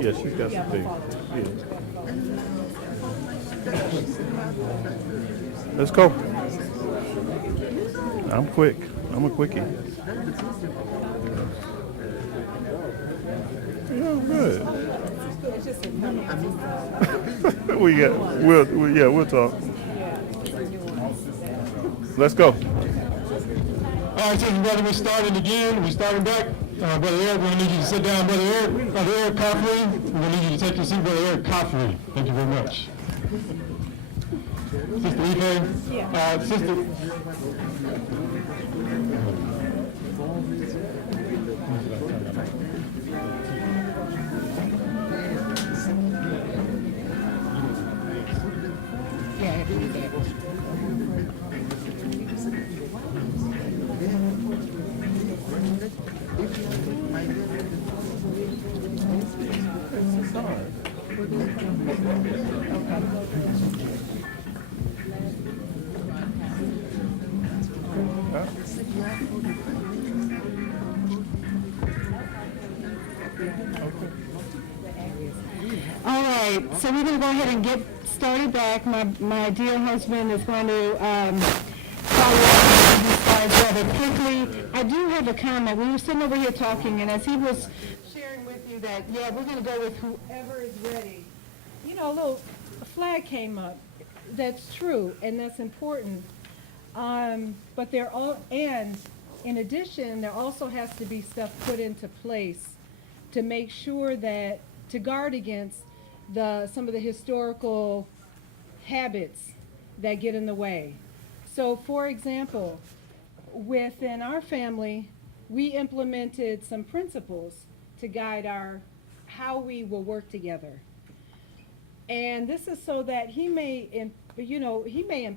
Yeah, she's got some things. Yeah. Let's go. I'm quick. I'm a quickie. Yeah, good. We'll talk. Let's go. All right, so brother, we're starting again. We're starting back. Brother Eric, we're going to need you to sit down. Brother Eric Coffrey, we're going to need you to take your seat. Brother Eric Coffrey, thank you very much. Sister Ife? Yeah. Sister... All right, so we're going to go ahead and get started back. My dear husband is going to follow up on these slides rather quickly. I do have a comment. We were sitting over here talking, and as he was sharing with you that, yeah, we're going to go with whoever is ready. You know, a flag came up. That's true, and that's important. But and in addition, there also has to be stuff put into place to make sure that, to guard against some of the historical habits that get in the way. So for example, within our family, we implemented some principles to guide how we will work together. And this is so that he may in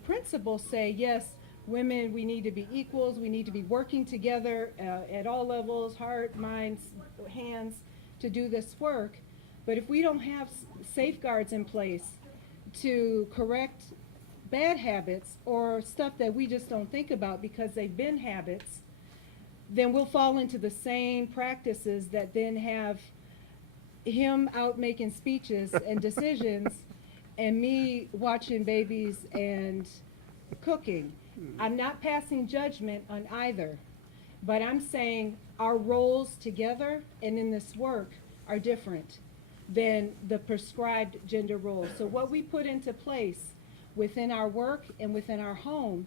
principle say, yes, women, we need to be equals, we need to be working together at all levels, heart, minds, hands, to do this work. But if we don't have safeguards in place to correct bad habits or stuff that we just don't think about because they've been habits, then we'll fall into the same practices that then have him out making speeches and decisions and me watching babies and cooking. I'm not passing judgment on either, but I'm saying our roles together and in this work are different than the prescribed gender roles. So what we put into place within our work and within our home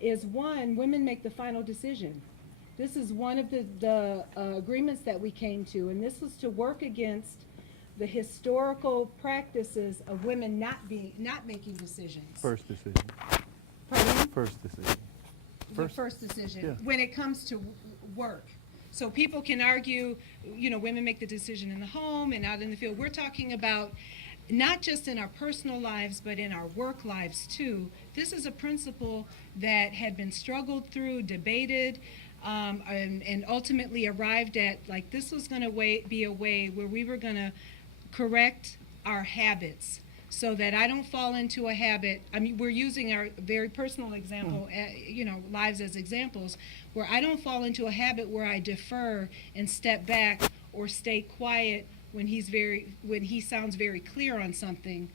is, one, women make the final decision. This is one of the agreements that we came to, and this was to work against the historical practices of women not making decisions. First decision. Pardon? First decision. The first decision, Yeah. when it comes to work. So people can argue, women make the decision in the home and out in the field. We're talking about not just in our personal lives, but in our work lives too. This is a principle that had been struggled through, debated, and ultimately arrived at, like, this was going to be a way where we were going to correct our habits so that I don't fall into a habit. I mean, we're using our very personal example, lives as examples, where I don't fall into a habit where I defer and step back or stay quiet when he sounds very clear on something.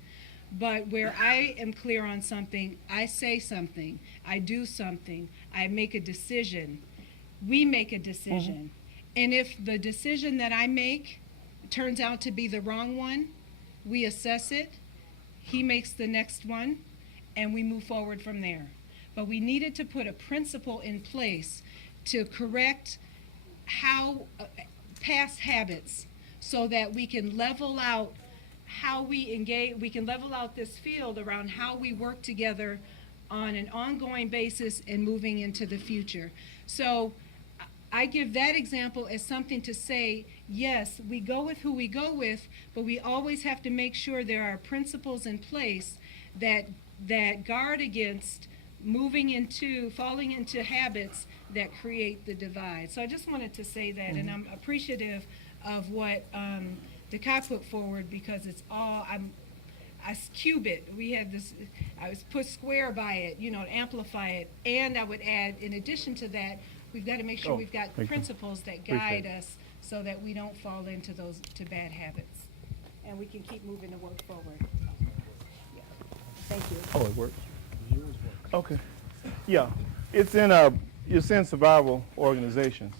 But where I am clear on something, I say something, I do something, I make a decision. We make a decision. And if the decision that I make turns out to be the wrong one, we assess it, he makes the next one, and we move forward from there. But we needed to put a principle in place to correct how past habits so that we can level out how we engage, we can level out this field around how we work together on an ongoing basis and moving into the future. So I give that example as something to say, yes, we go with who we go with, but we always have to make sure there are principles in place that guard against falling into habits that create the divide. So I just wanted to say that, and I'm appreciative of what Dekai put forward, because it's all, cube it. We had this, I was put square by it, to amplify it. And I would add, in addition to that, we've got to make sure Oh, we've got thank you. principles that Appreciate guide it. us so that we don't fall into to bad habits. And we can keep moving the work forward. Yeah. Thank you. Oh, it works. Okay. Yeah, it's in survival organizations.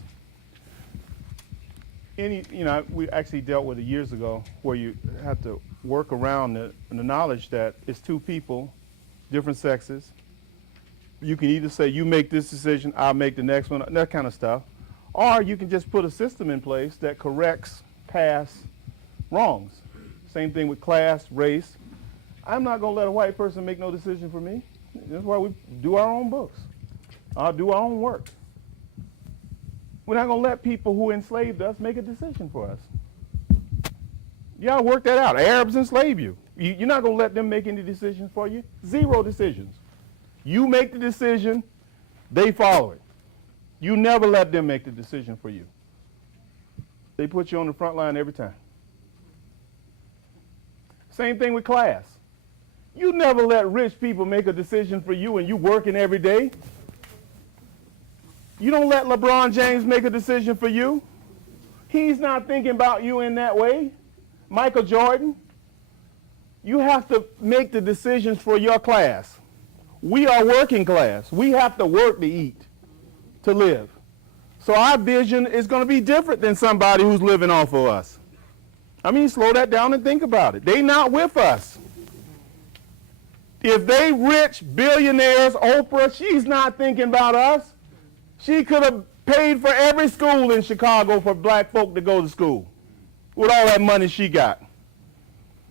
We actually dealt with it years ago, where you have to work around the knowledge that it's two people, different sexes. You can either say, you make this decision, I'll make the next one, that kind of stuff. Or you can just put a system in place that corrects past wrongs. Same thing with class, race. I'm not going to let a white person make no decision for me. That's why we do our own books. I'll do our own work. We're not going to let people who enslaved us make a decision for us. Y'all work that out. Arabs enslaved you. You're not going to let them make any decisions for you. Zero decisions. You make the decision, they follow it. You never let them make the decision for you. They put you on the front line every time. Same thing with class. You never let rich people make a decision for you and you working every day. You don't let LeBron James make a decision for you. He's not thinking about you in that way. Michael Jordan. You have to make the decisions for your class. We are working class. We have to work to eat, to live. So our vision is going to be different than somebody who's living off of us. I mean, slow that down and think about it. They not with us. If they rich billionaires, Oprah, she's not thinking about us. She could have paid for every school in Chicago for black folk to go to school with all that money she got.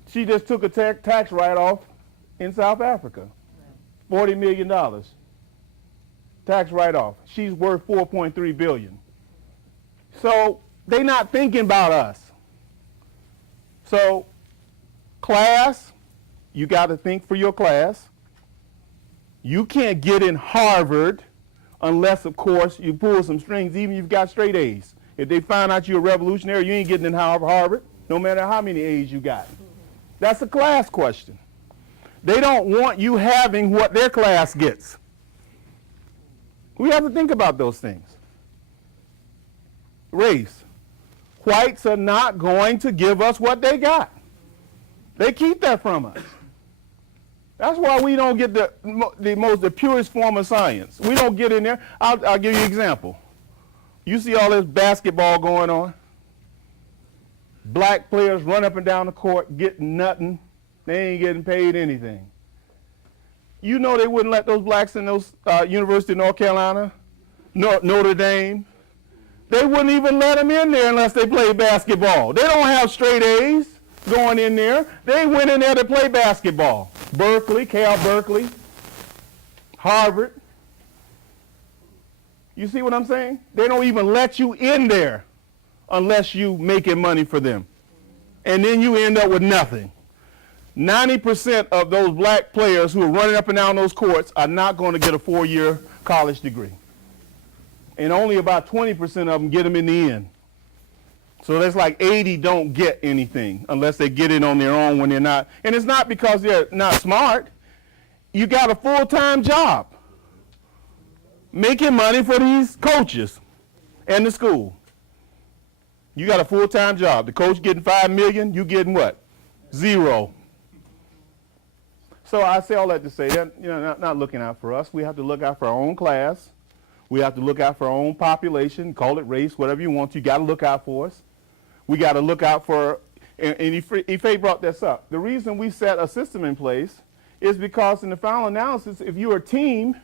She just took a tax write-off in South Africa, $40 million. Tax write-off. She's worth $4.3 billion. So they're not thinking about us. So class, you got to think for your class. You can't get in Harvard unless, of course, you pull some strings, even if you've got straight A's. If they find out you're a revolutionary, you ain't getting in Harvard, no matter how many A's you got. That's a class question. They don't want you having what their class gets. We have to think about those things. Race. Whites are not going to give us what they got. They keep that from us. That's why we don't get the purest form of science. We don't get in there. I'll give you an example. You see all this basketball going on. Black players run up and down the court, getting nothing. They ain't getting paid anything. You know they wouldn't let those blacks in those University of North Carolina, Notre Dame. They wouldn't even let them in there unless they played basketball. They don't have straight A's going in there. They went in there to play basketball. Berkeley, Cal Berkeley, Harvard. You see what I'm saying? They don't even let you in there unless you making money for them. And then you end up with nothing. 90% of those black players who are running up and down those courts are not going to get a 4-year college degree. And only about 20% of them get them in the end. So that's like 80 don't get anything unless they get it on their own when they're not. And it's not because they're not smart. You got a full-time job making money for these coaches and the school. You got a full-time job. The coach getting $5 million, you getting what? 0. So I say all that to say that, not looking out for us. We have to look out for our own class. We have to look out for our own population, call it race, whatever you want. You got to look out for us. We got to look out for, and Ife brought this up. The reason we set a system in place is because in the final analysis, if you're a team,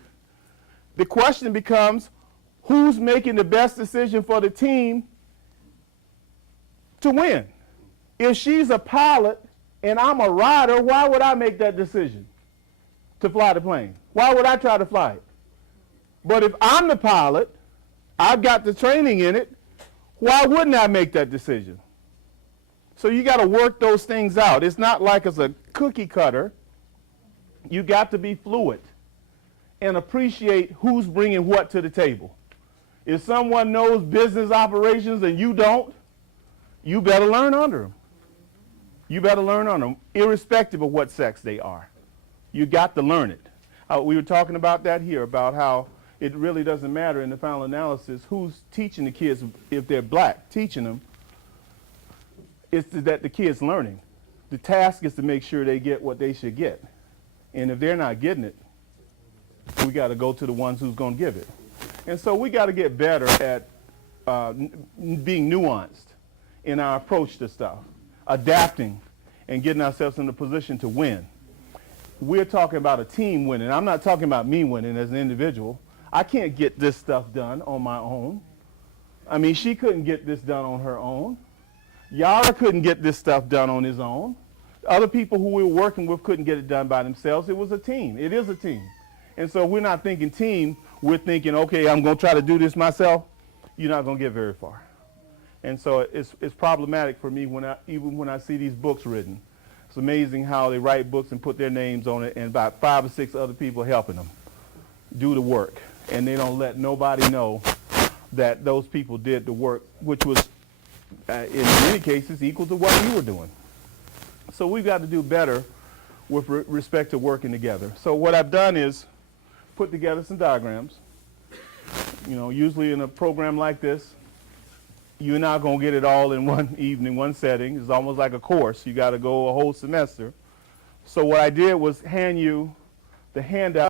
the question becomes, who's making the best decision for the team to win? If she's a pilot and I'm a rider, why would I make that decision to fly the plane? Why would I try to fly it? But if I'm the pilot, I've got the training in it, why wouldn't I make that decision? So you got to work those things out. It's not like it's a cookie cutter. You got to be fluid and appreciate who's bringing what to the table. If someone knows business operations and you don't, you better learn under them. You better learn on them, irrespective of what sex they are. You got to learn it. We were talking about that here, about how it really doesn't matter in the final analysis who's teaching the kids, if they're black, teaching them. It's that the kid's learning. The task is to make sure they get what they should get. And if they're not getting it, we got to go to the ones who's going to give it. And so we got to get better at being nuanced in our approach to stuff, adapting, and getting ourselves in a position to win. We're talking about a team winning. I'm not talking about me winning as an individual. I can't get this stuff done on my own. I mean, she couldn't get this done on her own. Yara couldn't get this stuff done on his own. Other people who we were working with couldn't get it done by themselves. It was a team. It is a team. And so we're not thinking team. We're thinking, okay, I'm going to try to do this myself. You're not going to get very far. And so it's problematic for me even when I see these books written. It's amazing how they write books and put their names on it, and about 5 or 6 other people helping them do the work. And they don't let nobody know that those people did the work, which was, in many cases, equal to what you were doing. So we've got to do better with respect to working together. So what I've done is put together some diagrams. You know, usually in a program like this, you're not going to get it all in one evening, one setting. It's almost like a course. You got to go a whole semester. So what I did was hand you the handout.